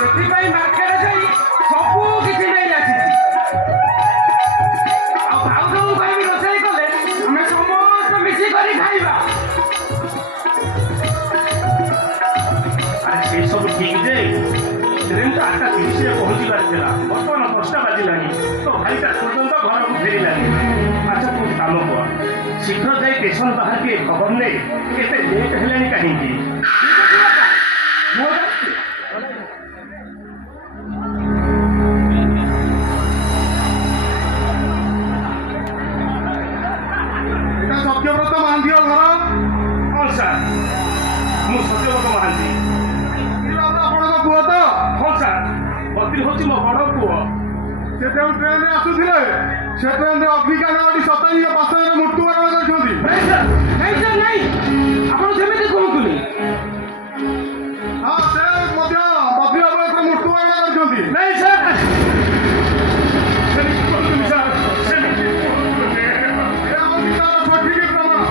ସେଥିପାଇଁ ମାର୍କେଟ ଯାଇ ସବୁ କିଛି ନେଇ ଆସିଛି। ଆଉ ଭାଉଜଙ୍କୁ କହିବି ରୋଷେଇ କଲେ ଆମେ ସମସ୍ତେ ମିଶିକରି ଖାଇବା। ଆରେ ସେ ସବୁ ଠିକ ଯେ ଟ୍ରେନ୍ ତ 8:30ରେ ପହଞ୍ଚିବାର ଥିଲା। ବର୍ତ୍ତମାନ 10ଟା ବାଜିଲାଣି। ତ ଭାଇଟା ପର୍ଯ୍ୟନ୍ତ ଘରକୁ ଫେରିଲାନି। ଆଚ୍ଛା ତୁ କାମ କର, ଶୀଘ୍ର ଯାଇ ଷ୍ଟେସନ ବାହାରକେ ଖବର ନେ କେତେ ଲେଟ୍ ହେଲାଣି କାହିଁକି। ମୁଁ ଯାଉଛି। এটা ସତ୍ୟବ୍ରତ ମହାନ୍ତିଙ୍କ ଘର। ହଁ ସାର୍, ମୁଁ ସତ୍ୟବ୍ରତ ମହାନ୍ତି। ଆପଣଙ୍କ ପୁଅ ତ? ହଁ ସାର୍, ବଦ୍ରି ହେଉଛି ମୋ ବଡ଼ ପୁଅ। ସେ ଯେଉଁ ଟ୍ରେନରେ ଆସୁଥିଲେ ସେ ଟ୍ରେନରେ ଅଗ୍ନିକାଣ୍ଡ ଘଟି 27 ପାସେଞ୍ଜର ମୃତ୍ୟୁବରଣ କରିଛନ୍ତି। ନାଇଁ ସାର୍, ନାଇଁ ସାର୍, ନାଇଁ। ଆପଣ ସେମିତି କୁହନ୍ତୁନି। ହଁ, ସେ ମଧ୍ୟ ବଦ୍ରି ଅବସ୍ଥାରେ ମୃତ୍ୟୁବରଣ କରିଛନ୍ତି। ନାଇଁ ସାର୍, ସେମିତି କୁହନ୍ତୁନି ସାର୍, ସେମିତି କୁହନ୍ତୁନି। ଏ ହେଉଛି ତାର ସଠିକ ପ୍ରମାଣ।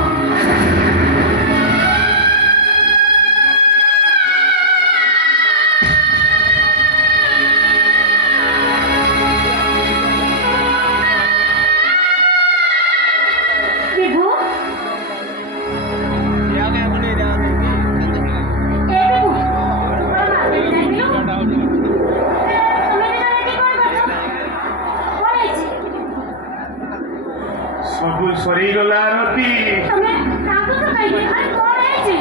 ବିଭୁ ଏ ବିଭୁ ତୋର ମାର୍କେଟ ଯାଇଥିଲୁ? ତମେ ଦିଜଣ ଏଠି କଣ କରୁଛ? କଣ ହେଇଛି? ସବୁ ସରିଗଲା ରତି, ତମେ କାନ୍ଦୁଛ କାହିଁକି? ଆରେ କଣ ହେଇଛି?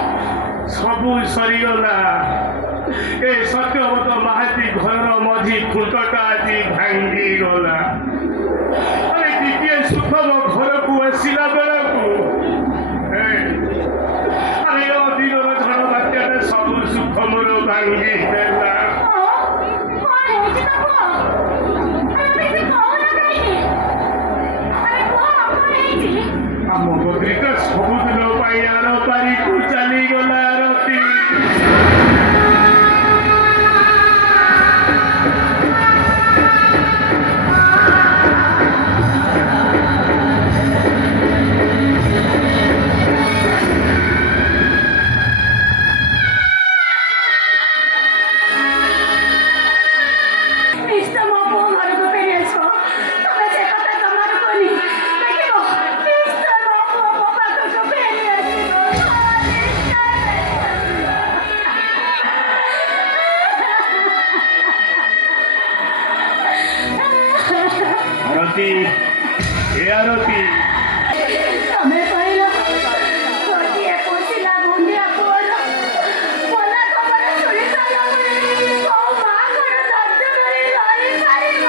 ସବୁ ସରିଗଲା। ଏ ସତ୍ୟବ୍ରତ ମହାନ୍ତି ଘରର ମଝି ଖୁଣ୍ଟଟା ଆଜି ଭାଙ୍ଗିଗଲା। ଆରେ ଟିକିଏ ସୁଖମ ଘରକୁ ଆସିଲା ବେଳକୁ ଆରେ ଅଦିନର ଝଡ଼ ବାତ୍ୟାରେ ସବୁ ସୁଖ ମୋର ଭାଙ୍ଗି ଦେଲା। କଣ ହେଇଛି ତ କୁହ? ଆରେ କିଛି କହୁନ କାହିଁକି? ଆରେ କୁହ କଣ ହେଇଛି? ଆମ ବଦ୍ରିକା ସବୁଦିନ ପାଇଁ ଆର ପାରିକୁ ଚାଲିଗଲା ରତି। ନିଶ୍ଚୟ ମୋ ପୁଅ ଘରକୁ ଫେରି ଆସିବ। ତମେ ସେ କଥା ଜମାରୁ କୁହନି। ଦେଖିବ ନିଶ୍ଚୟ ମୋ ପୁଅ ମୋ ପାଖକୁ ଫେରି ଆସିବ। ଆରତି, ଏ ଆରତି, ତମେ କହିଲ ଗୋଟିଏ ପୋଷିଲା ବୁନ୍ଦିଆ ପୁଅର ମଲା ଖବର ଶୁଣି ସାରିଲା ପରେ କୋଉ ମା କଣ ଧୈର୍ଯ୍ୟ ଧରି ରହିପାରିବ?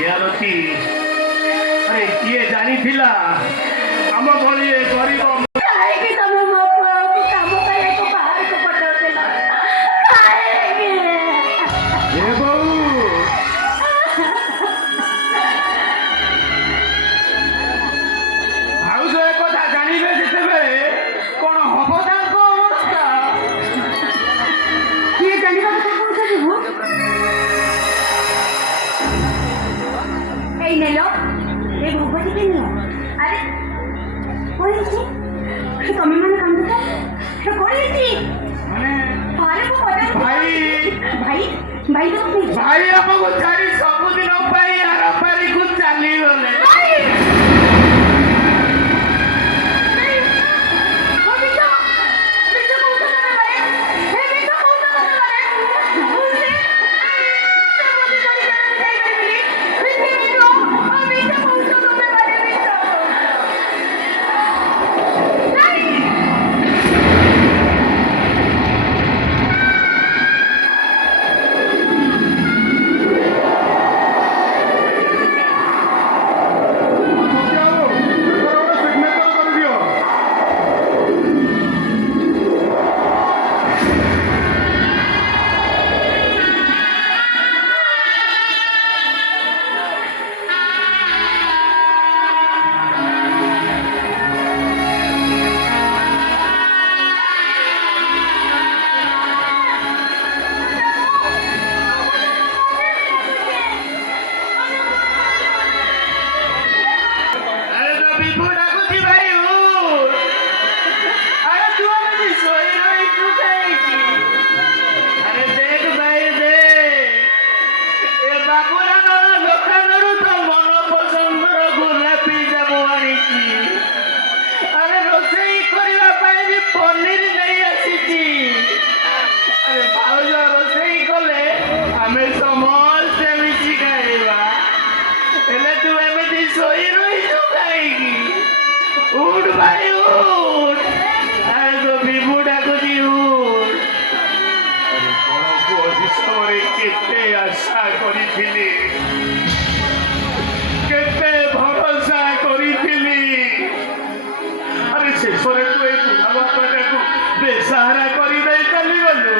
ଏ ଆରତି। ଆରେ କିଏ ଜାଣିଥିଲା ଆମ ଭଳି ଏ ଗରିବ କାହିଁକି ତମେ ମୋ ପୁଅକୁ କାମ କରିବାକୁ ବାହାରକୁ ପଠାଉଥିଲ? କାହିଁକି? ଏ ବୋଉ। ଭାଉଜ ଏ କଥା ଜାଣିବେ ଯେତେବେଳେ କଣ ହବ ତାଙ୍କ ଅବସ୍ଥା? କିଏ ଜାଣିବା କଥା କହୁଛ ବିଭୁ? ଏଇ ନେଲ ଏ ଭୋଗ ଟିକେ ନିଅ। ଆରେ କଣ ହେଇଛି? ତମେ ମାନେ କାନ୍ଦୁଛ? କଣ ହେଇଛି? ମାନେ ଆରେ ମୁଁ ପଚାରୁଛି। ଭାଇ ଭାଇ ଭାଇ ତ କଣ ଭାଇ ଆମକୁ ଛାଡ଼ି ସବୁଦିନ ପାଇଁ ଆର ପାରିକୁ ଚାଲିଗଲେ। କେତେ ଆଶା କରିଥିଲି, କେତେ ଭରସା କରିଥିଲି, ଆରେ ଶେଷରେ ତୁ ଏଇ ବୁଢ଼ା ବାପାଟାକୁ ବେସାହାରା କରିଦେଇ ଚାଲିଗଲୁ।